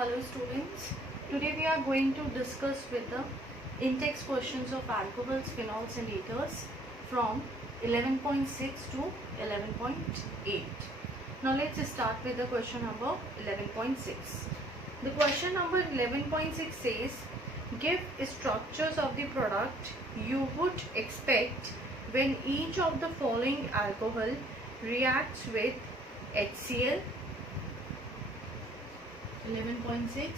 Hello students, today we are going to discuss with the in-text questions of alcohols, phenols and ethers from 11.6 to 11.8. Now let's start with the question number 11.6. The question number 11.6 says, give structures of the product you would expect when each of the following alcohol reacts with HCl. 11.6,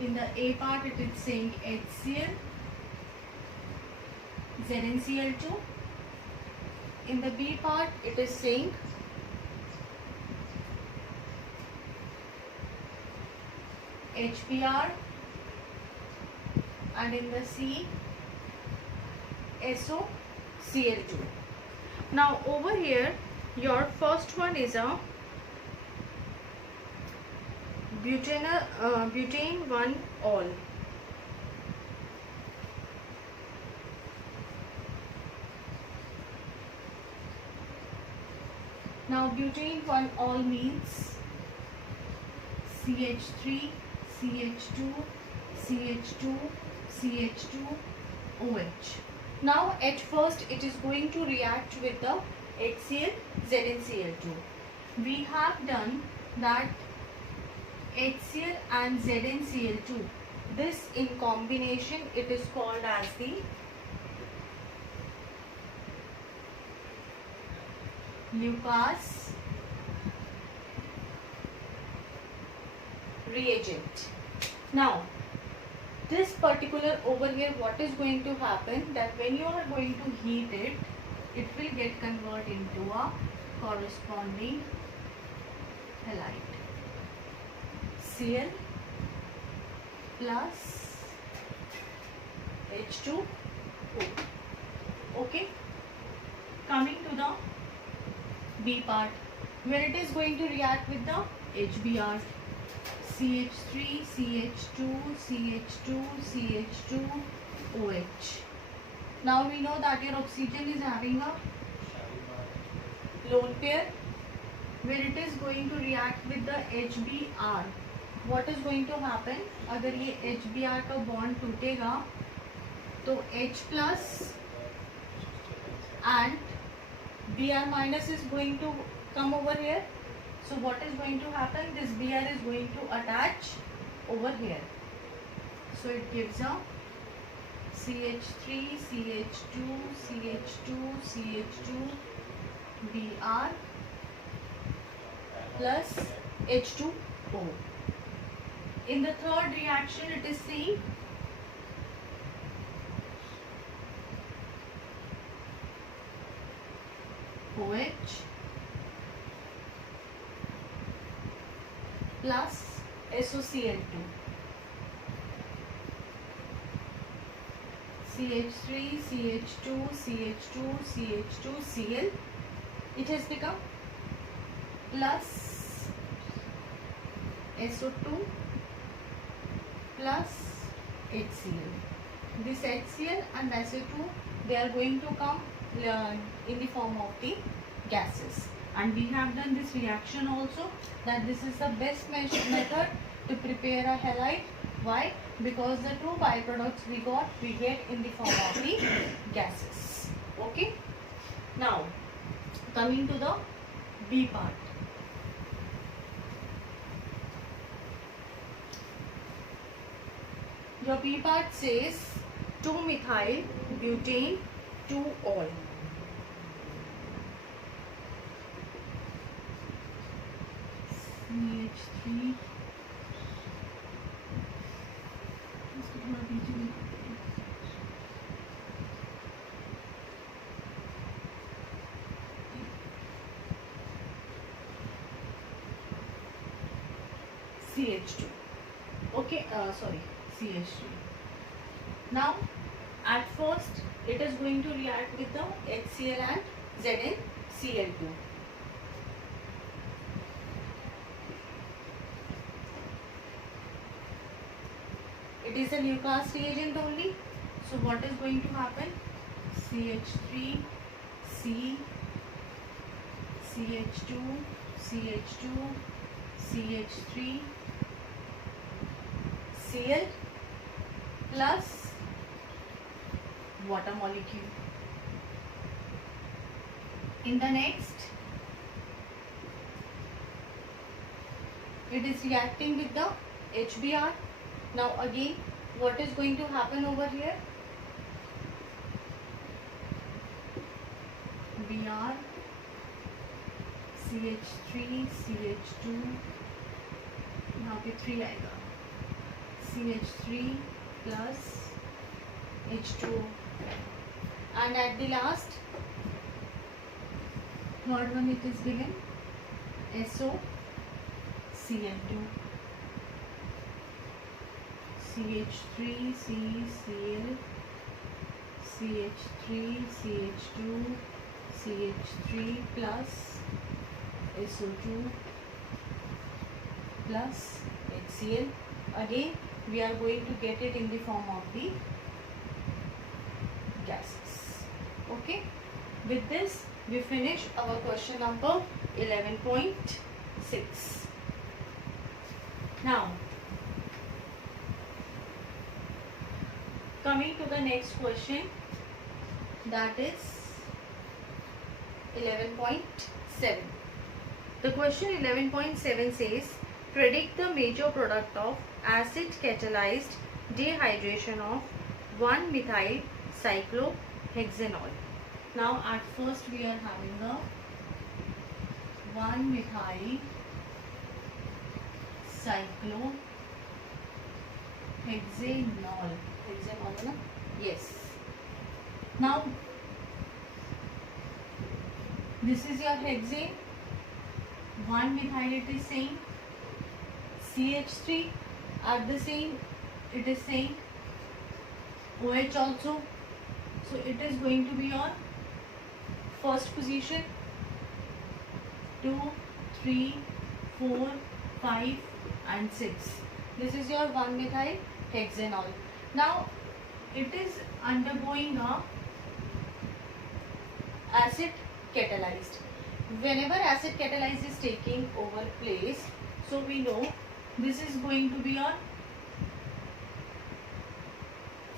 in the A part it is saying HCl, ZnCl2. In the B part it is saying HBr, and in the C SOCl2. Now over here your first one is a butane 1 all. Now butane 1 all means CH3, CH2, CH2, CH2, OH. Now at first it is going to react with the HCl, ZnCl2. We have done that HCl and ZnCl2, this in combination it is called as the Lucas reagent. Now this particular over here, what is going to happen, that when you are going to heat it, it will get converted into a corresponding halide. Cl plus H2O. Okay. Coming to the B part, where it is going to react with the HBr. CH3, CH2, CH2, CH2, OH. Now we know that your oxygen is having a lone pair, where it is going to react with the HBr. What is going to happen, अगर ये HBr का bond टूटेगा तो H plus and Br minus is going to come over here. So what is going to happen, this Br is going to attach over here. So it gives a CH3, CH2, CH2, CH2, Br plus H2O. In the third reaction it is C OH plus SOCl2. CH3, CH2, CH2, CH2, Cl. It has become plus SO2 plus HCl. This HCl and SO2, they are going to come in the form of the gases. And we have done this reaction also, that this is the best method to prepare a halide. Why? Because the two byproducts we get in the form of the gases. Okay. Now coming to the B part. Your B part says 2-methyl butane 2 all. CH3 CH2. Okay, sorry, CH3. Now at first it is going to react with the HCl and ZnCl2. It is a Lucas reagent only. So what is going to happen? CH3, C, CH2, CH2, CH3, Cl plus water molecule. In the next, it is reacting with the HBr. Now again, what is going to happen over here? Br, CH3, CH2, यहाँ पे 3 आएगा, CH3 plus H2O, and at the last, third one it is given SO, Cl2, CH3, CCl, CH3, CH2, CH3 plus SO2 plus HCl. Again, we are going to get it in the form of the gases. Okay. With this, we finish our question number 11.6. Now, coming to the next question, that is 11.7. The question 11.7 says, predict the major product of acid catalyzed dehydration of 1-methyl cyclohexanol. Now at first we are having a 1-methyl cyclohexanol. Hexanol, na? Yes. Now this is your hexane. 1-methyl it is saying, CH3 at the same it is saying OH also. So it is going to be on first position. 2, 3, 4, 5 and 6. This is your 1-methyl hexanol. Now it is undergoing a acid catalyzed. Whenever acid catalyzed is taking over place, so we know this is going to be on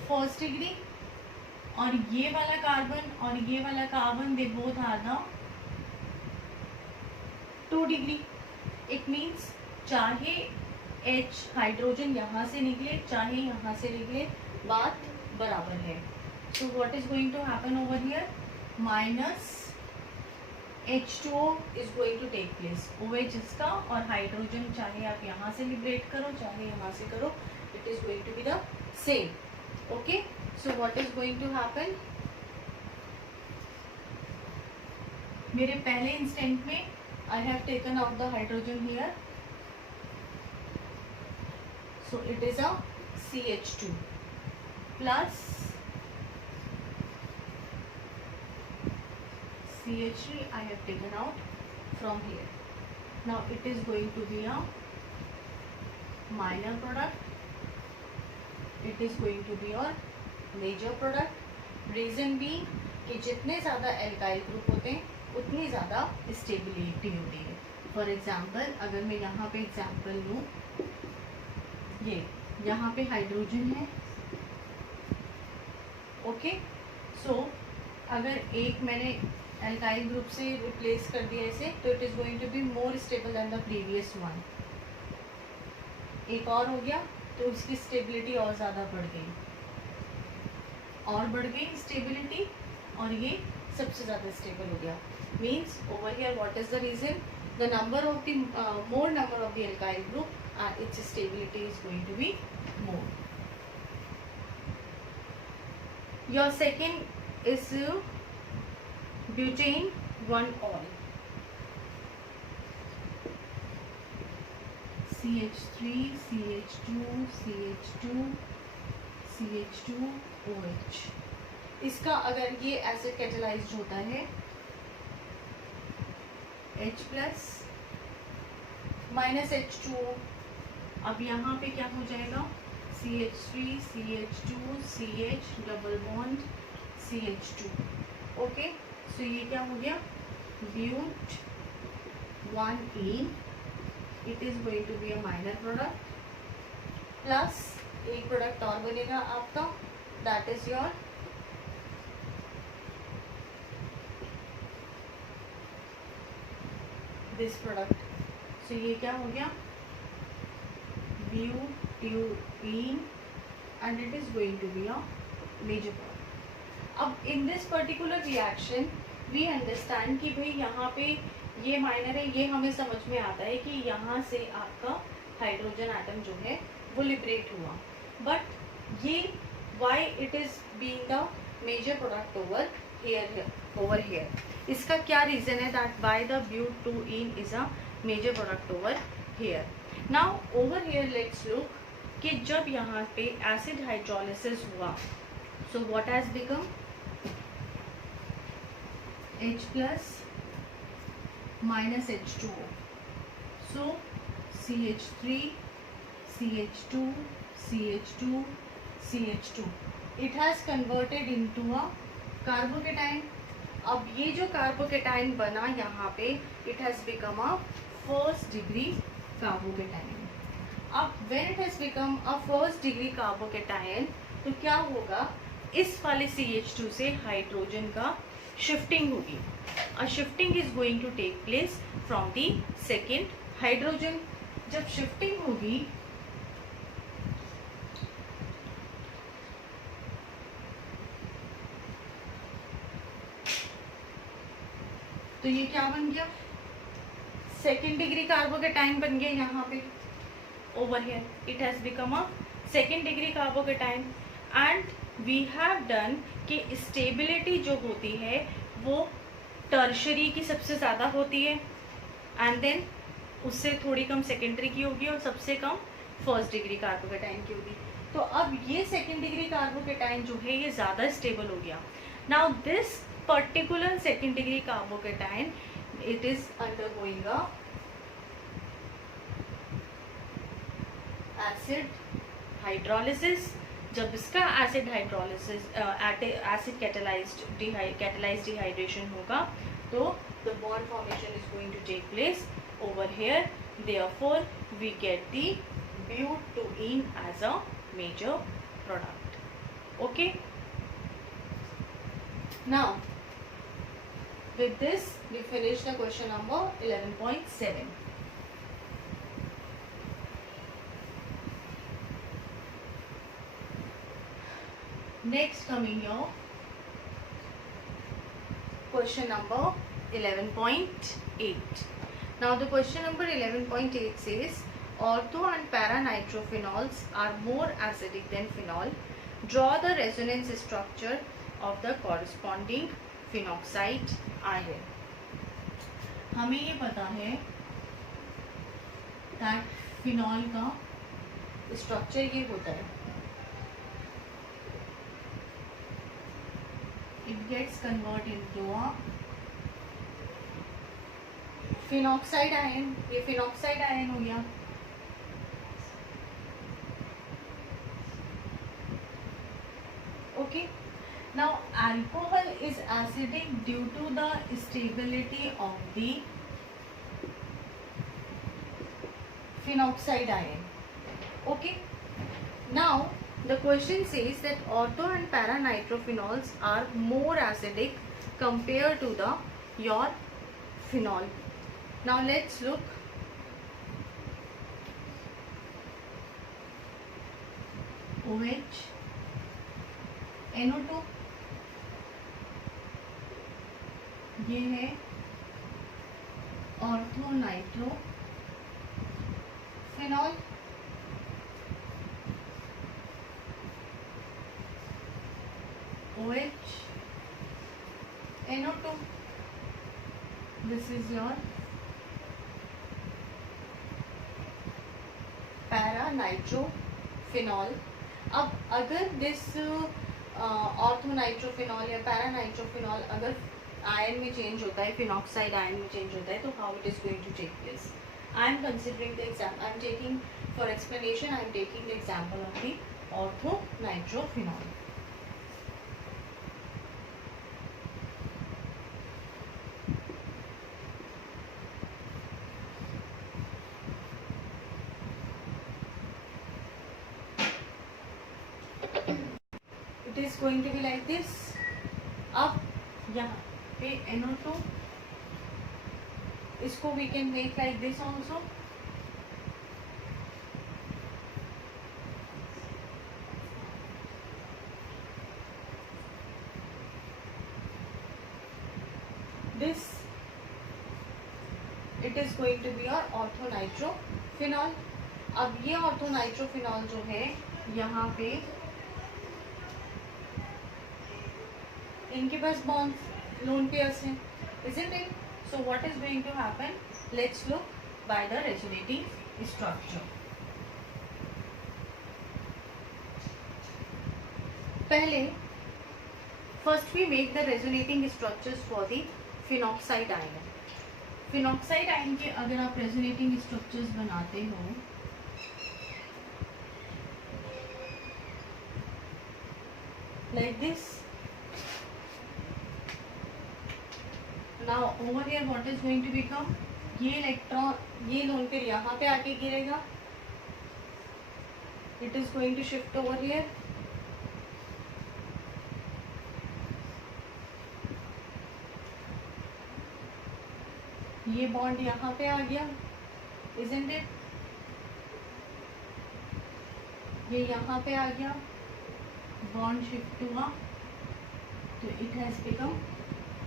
first degree, और ये वाला carbon और ये वाला carbon they both are the 2 degree. It means चाहे H hydrogen यहाँ से निकले चाहे यहाँ से निकले, बात बराबर है. So what is going to happen over here? Minus H2O is going to take place. OH इसका और हाइड्रोजन चाहे आप यहाँ से लिबरेट करो चाहे यहाँ से करो, it is going to be the same. Okay, so what is going to happen? मेरे पहले इंस्टेंट में I have taken out the hydrogen here, so it is a CH2 plus CH3 I have taken out from here. Now it is going to be a minor product. It is going to be your major product. Reason being कि जितने ज़्यादा alkyl group होते हैं उतनी ज़्यादा stability होती है. For example अगर मैं यहाँ पे एग्जाम्पल लूँ, ये यहाँ पे हाइड्रोजन है. ओके, सो अगर एक मैंने एल्काइल ग्रुप से रिप्लेस कर दिया इसे, तो it is going to be more stable than the previous one. एक और हो गया तो उसकी स्टेबिलिटी और ज़्यादा बढ़ गई, और बढ़ गई स्टेबिलिटी, और ये सबसे ज़्यादा स्टेबल हो गया. Means over here what is the reason? The number of the more number of the alkyl group and its stability is going to be more. Your second is butane 1-ol. CH3, CH2, CH2, CH2, OH. इसका अगर ये acid catalysed होता है H plus minus H2O, अब यहाँ पे क्या हो जाएगा? CH3, CH2, CH double bond CH2. Okay, so ये क्या हो गया? But 1-ene. It is going to be a minor product plus एक प्रोडक्ट और बनेगा आपका, that is your this product. So ये क्या हो गया, butane, and it is going to be a major product. अब in this particular reaction we understand कि भाई यहाँ पे ये माइनर है, ये हमें समझ में आता है कि यहाँ से आपका हाइड्रोजन एटम जो है वो लिबरेट हुआ, बट ये why it is being the major product over here, इसका क्या रीज़न है that why the butene is a major product over here. Now over here let's look कि जब यहाँ पे एसिड हाइड्रोलिसिस हुआ, सो what has become H plus minus H2O, so CH3 CH2 CH2 CH2, it has converted into a carbocation. अब ये जो carbocation बना यहाँ पे, it has become a first degree carbocation. अब when it has become a first degree carbocation, तो क्या होगा, इस वाले CH2 से हाइड्रोजन का शिफ्टिंग होगी. A shifting is going to take place from the second hydrogen. जब शिफ्टिंग होगी तो ये क्या बन गया, सेकेंड डिग्री कार्बोकेटाइन बन गया. यहाँ पे over here it has become a second degree carbocation, and we have done कि stability जो होती है वो टर्शरी की सबसे ज़्यादा होती है, and then उससे थोड़ी कम सेकेंडरी की होगी और सबसे कम फर्स्ट डिग्री कार्बोकेटाइन की होगी. तो अब ये सेकेंड डिग्री कार्बोकेटाइन जो है ये ज़्यादा स्टेबल हो गया. Now this particular second degree carbocation it is undergoing a acid hydrolysis. जब इसका acid hydrolysis acid catalysed dehydration होगा तो the bond formation is going to take place over here. Therefore we get the butane as a major product. Okay, now with this we finish the question number 11.7. Next coming your question number 11.8. Now the question number 11.8 says ortho and para nitrophenols are more acidic than phenol. Draw the resonance structure of the corresponding phenoxide ion. हमें ये पता है that phenol का structure ये होता है, it gets converted into a phenoxide ion. ये phenoxide ion हो गया. Okay. Now alcohol is acidic due to the stability of the phenoxide ion. Okay. Now the question says that ortho and para nitrophenols are more acidic compared to the your phenol. Now let's look. OH, NO2, ये है ortho nitro phenol. OH, NO2, this is your para nitrophenol. अब अगर this ortho nitrophenol या para nitrophenol अगर ion में change होता है, phenoxide ion में चेंज होता है, तो how it is going to take place. I am considering the example, I am taking for explanation, I am taking the example of the ortho nitrophenol. It is going to be like this. अब यहाँ पे NO2, इसको we can make like this also. This it is going to be your orthonitrophenol. अब ये orthonitrophenol जो है यहाँ पे इनके पास bonds lone pairs हैं, isn't it? So what is going to happen? Let's look by the resonating structure. पहले first we make the resonating structures for the phenoxide ion. phenoxide ion के अगर आप resonating structures बनाते हो like this. Now over here what is going to become? ये electron, ये lone pair यहाँ पे आके गिरेगा. It is going to shift over here. ये बॉन्ड यहाँ पे आ गया, isn't it? ये यहाँ पे आ गया, बॉन्ड शिफ्ट हुआ, तो it has become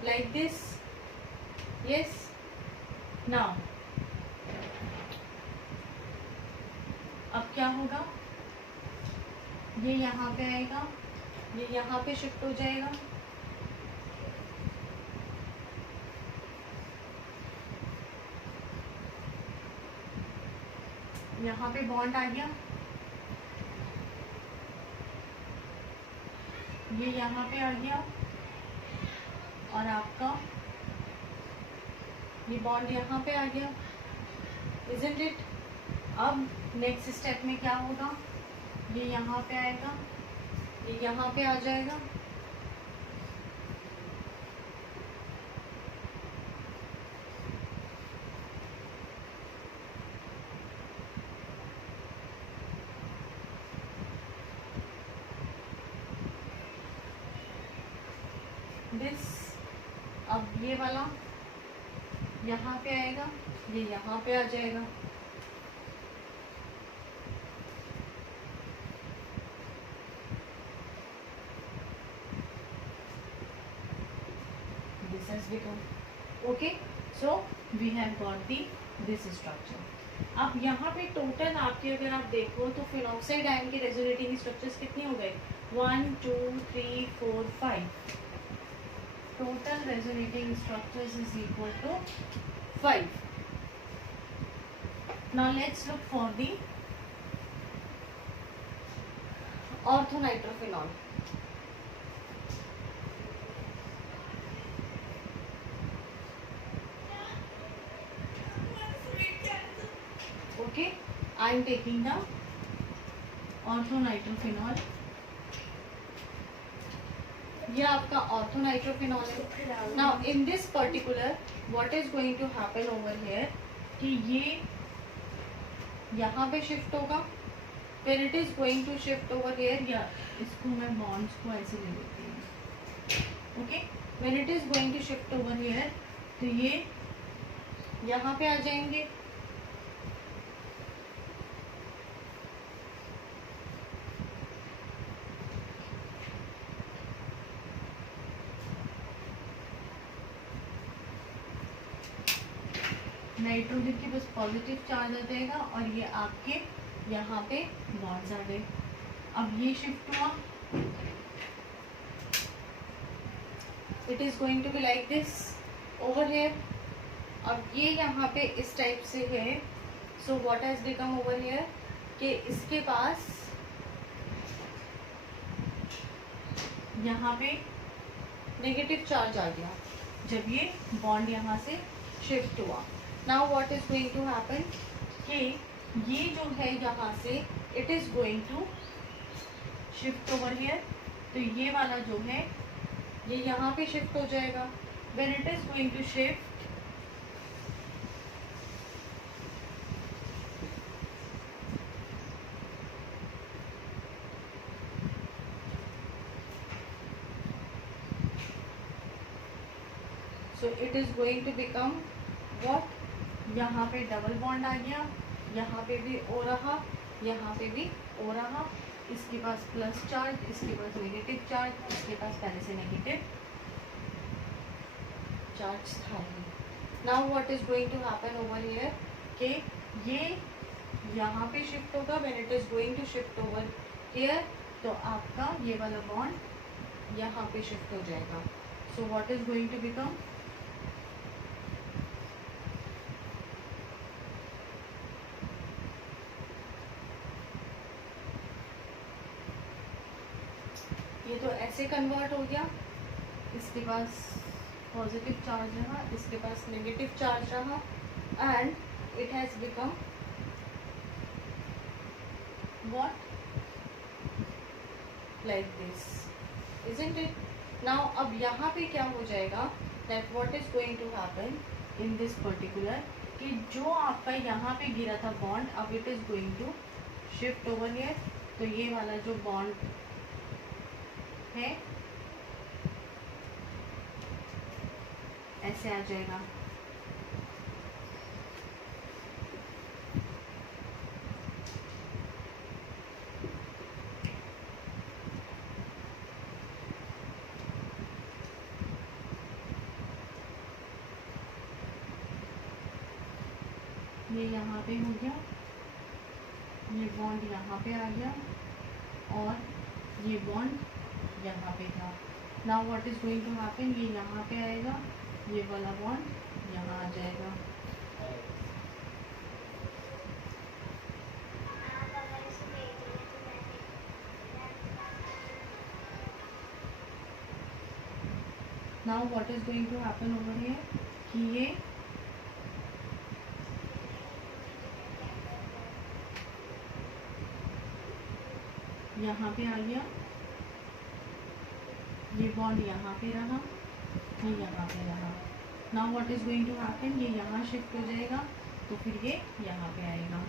like this. Yes. Now अब क्या होगा? ये यहाँ पे आएगा, ये यहाँ पे शिफ्ट हो जाएगा. यहाँ पे बॉन्ड आ गया, ये यहाँ पे आ गया, और आपका ये बॉन्ड यहाँ पे आ गया, isn't it? अब नेक्स्ट स्टेप में क्या होगा? ये यहाँ पे आएगा, ये यहाँ पे आ जाएगा, दिस. अब ये वाला यहाँ पे आएगा, ये यहाँ पे आ जाएगा. This has become okay. So we have got the this structure. अब यहाँ पे टोटल आपके अगर आप देखो तो फिनॉक्साइड आयन के रेजोनेटिंग स्ट्रक्चर्स कितने हो गए? 1 2 3 4 5. Total resonating structures is equal to 5. Now let's look for the orthonitrophenol. Okay, I am taking the orthonitrophenol. ये आपका ऑर्थोनाइट्रोफिनॉल है. Now in this particular what is going to happen over here कि ये यहाँ पे शिफ्ट होगा, फिर it is going to shift over here. या इसको मैं बॉन्ड्स को ऐसे ले लेती हूँ. Okay, when it is going to shift over here तो ये यहाँ पे आ जाएंगे. नाइट्रोजन की बस पॉजिटिव चार्ज आ जाएगा और ये आपके यहाँ पे बॉन्ड्स आ गए. अब ये शिफ्ट हुआ, it is going to be like this over here. अब ये यहाँ पे इस टाइप से है. So what has become over here कि इसके पास यहाँ पे नेगेटिव चार्ज आ गया जब ये बॉन्ड यहाँ से शिफ्ट हुआ. Now what is going to happen कि ये जो है यहाँ से it is going to shift over here. तो ये वाला जो है ये यहाँ पे शिफ्ट हो जाएगा. When it is going to shift so it is going to become what, यहाँ पे डबल बॉन्ड आ गया, यहाँ पे भी ओ रहा, यहाँ पे भी ओ रहा, इसके पास प्लस चार्ज, इसके पास नेगेटिव चार्ज, इसके पास पहले से नेगेटिव चार्ज था ही. Now what is going to happen over here कि ये यहाँ पे शिफ्ट होगा. When it is going to shift over here तो आपका ये वाला बॉन्ड यहाँ पे शिफ्ट हो जाएगा. So what is going to become, ये तो ऐसे कन्वर्ट हो गया, इसके पास पॉजिटिव चार्ज रहा, इसके पास नेगेटिव चार्ज रहा, and it has become what, like this, isn't it. Now अब यहाँ पे क्या हो जाएगा, that what is going to happen in this particular, कि जो आपका यहाँ पे गिरा था बॉन्ड, अब it is going to shift over here. तो ये वाला जो बॉन्ड है ऐसे आ जाएगा. ये यहाँ पे हो गया, ये बॉन्ड यहाँ पे आ गया, और ये बॉन्ड यहाँ पे था. Now what is going to happen, ये यहाँ पे आएगा, ये वाला बॉन्ड यहाँ आ जाएगा. Now what is going to happen over here कि ये यहाँ पे आ गया, ये बॉन्ड यहाँ पे रहा, ये यहाँ पे रहा. Now what is going to happen, ये यहाँ शिफ्ट हो जाएगा, तो फिर ये यहाँ पे आएगा.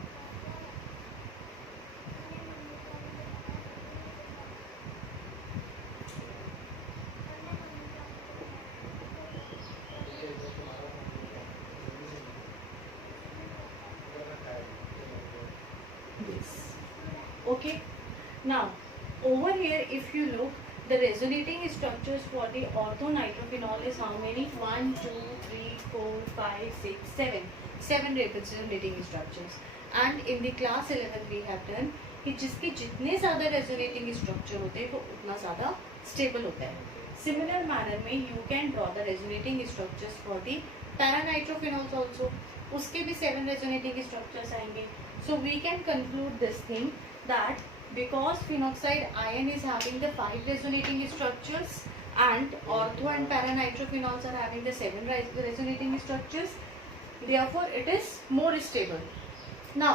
Okay, now over here if you look, the resonating structures for the orthonitrophenol is how many, 1 2 3 4 5 6 7 7 resonating structures. And in the class 11 we have done कि जिसके जितने ज़्यादा resonating structure होते हैं वो उतना ज़्यादा stable होता है. Similar manner में you can draw the resonating structures for the para-nitrophenols also. उसके भी 7 resonating structures आएंगे. So we can conclude this thing that because phenoxide ion is having the 5 resonating structures and ortho and para-nitrophenols are having the 7 resonating structures, therefore it is more stable. Now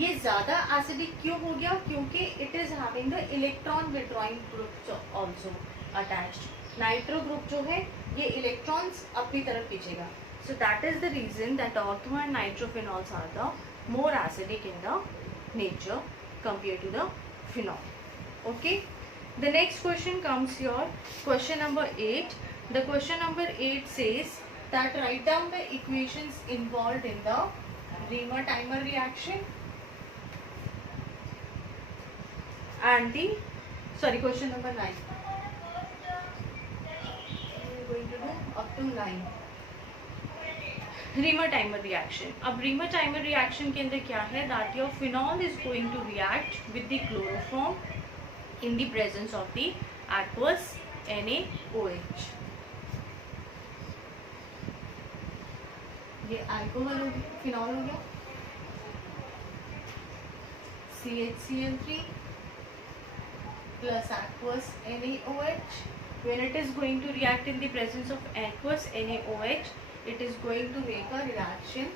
ये ज़्यादा acidic क्यों हो गया, क्योंकि it is having the electron withdrawing group also attached. Nitro group जो है ये electrons अपनी तरफ खींचेगा. So that is the reason that ortho and nitrophenols are the more acidic in the nature compared to the phenol. Okay, the next question comes your question number 8. The question number 8 says that write down the equations involved in the Reamer-Timer reaction and the question number 9. We are going to do up to 9. Reamer-Timer reaction. अब Reamer-Timer reaction के अंदर क्या है, that your phenol is going to react with the chloroform in the presence of the aqueous NaOH. ये alcohol हो गया, phenol हो गया, CHCl3 plus aqueous NaOH. When it is going to react in the presence of aqueous NaOH, it is going to make a reaction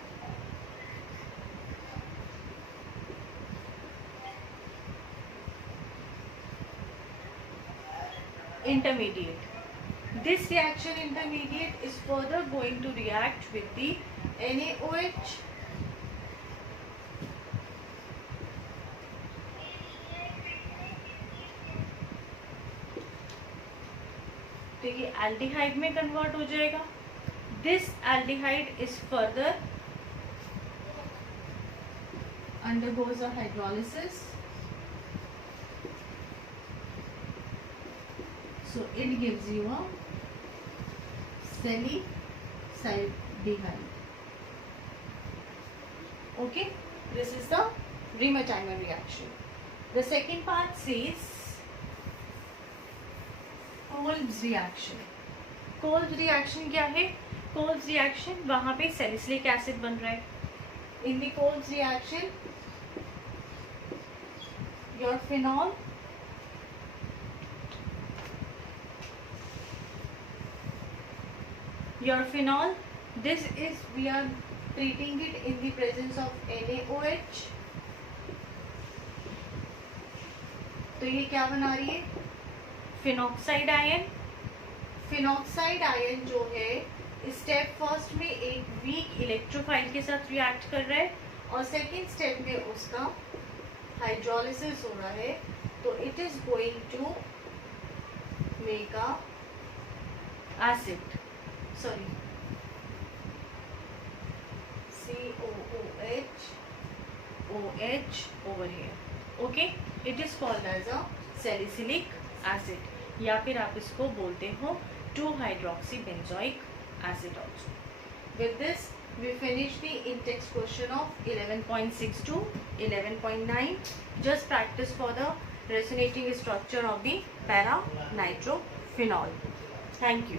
intermediate. This reaction intermediate is further going to react with the NaOH तो ये aldehyde में convert हो जाएगा. This aldehyde is further undergoes a hydrolysis. So it gives you a salicylialdehyde. Okay, this is the Reimer-Timer reaction. The second part says Kolb's reaction. Kolb's reaction क्या है? Kolb's reaction वहाँ पे salicylic acid बन रहा है. In the Kolb's reaction, your phenol, this is, we are treating it in the presence of NaOH. तो ये क्या बना रही है? Phenoxide ion. फिनॉक्साइड आयन जो है स्टेप फर्स्ट में एक वीक इलेक्ट्रोफाइल के साथ रिएक्ट कर रहा है और सेकेंड स्टेप में उसका हाइड्रोलिसिस हो रहा है. तो it is going to make a acid, sorry, COOH over here. Okay, it is called as a salicylic acid, या फिर आप इसको बोलते हो 2-hydroxybenzoic acid also. With this we finish the in-text question of 11.6 to 11.9. Just practice for the resonating structure of the para-nitrophenol. Thank you.